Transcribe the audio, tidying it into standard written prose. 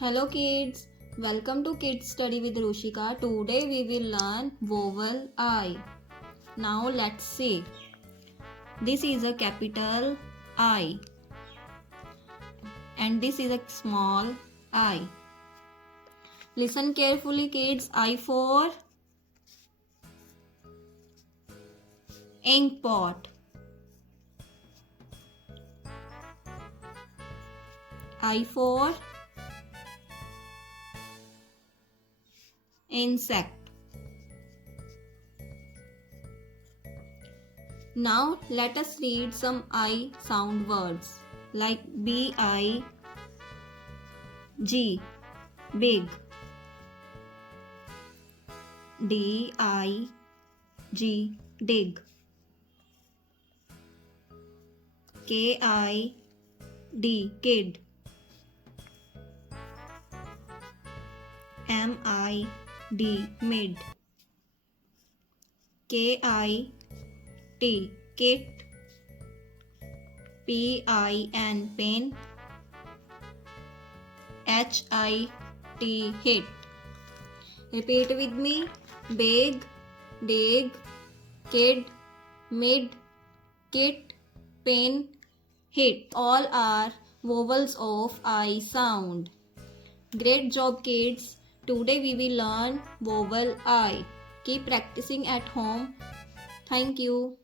Hello kids, welcome to Kids Study with Rushikaa. Today we will learn vowel I. Now let's see. This is a capital I and this is a small I. Listen carefully kids. I for ink pot. I for insect. Now let us read some I sound words like B-I-G, big, D-I-G, dig, K-I-D, kid, M-I-D, mid, K-I-T, kit, P-I-N, pen, H-I-T, hit. Repeat with me. Big, dig, kid, mid, kit, pen, hit. All are vowels of I sound. Great job kids. Today we will learn vowel I. Keep practicing at home. Thank you.